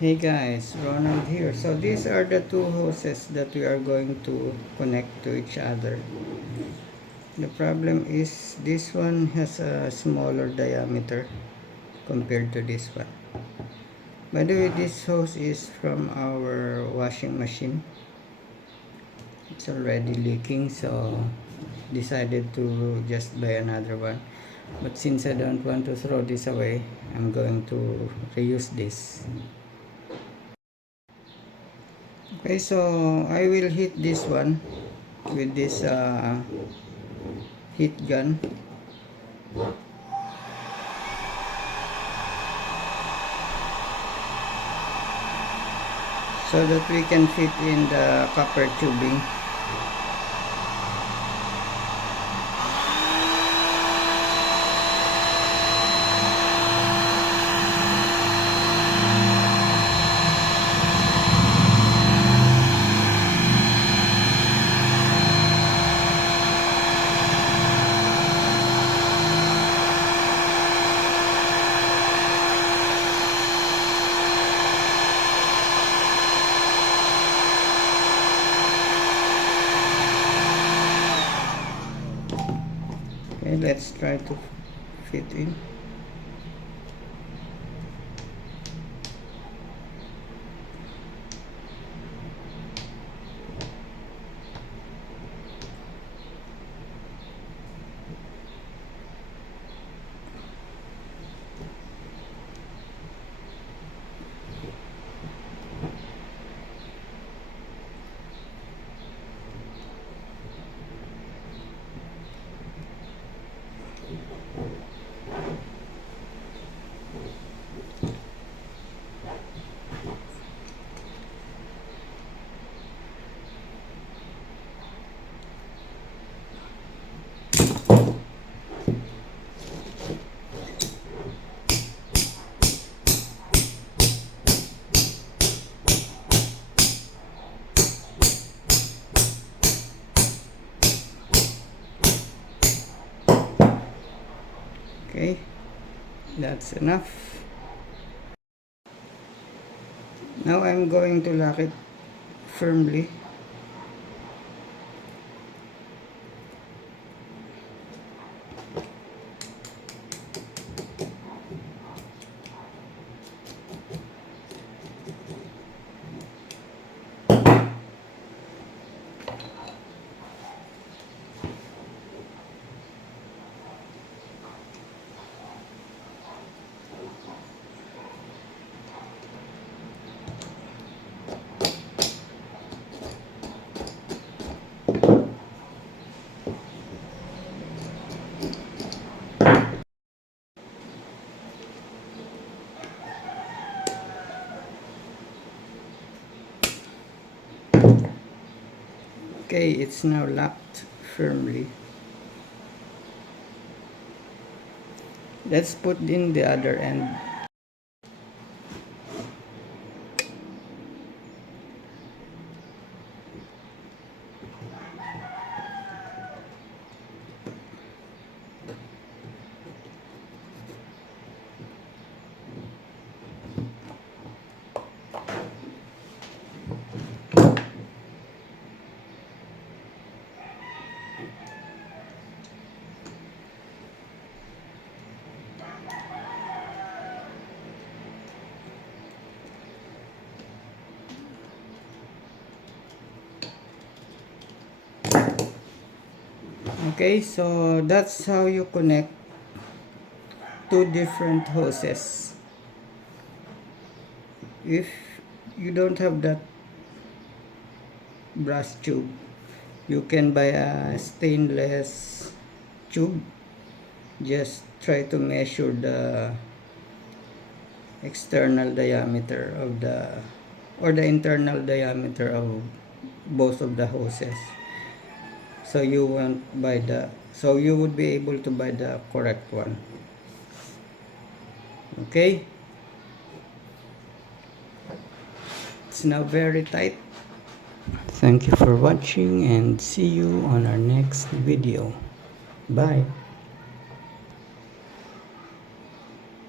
Hey guys, Ronald here. So these are the two hoses that we are going to connect to each other. The problem is this one has a smaller diameter compared to this one. By the way, this hose is from our washing machine. It's already leaking, so decided to just buy another one. But since I don't want to throw this away, I'm going to reuse this. Okay, so I will hit this one with this heat gun. So that we can fit in the copper tubing. Okay, let's try to fit in. Okay, that's enough. Now I'm going to lock it firmly. Okay, it's now locked firmly. Let's put in the other end. Okay, so that's how you connect two different hoses. If you don't have that brass tube, you can buy a stainless tube. Just try to measure the external diameter of the internal diameter of both of the hoses, so you would be able to buy the correct one. Okay, it's now very tight. Thank you for watching and see you on our next video. Bye.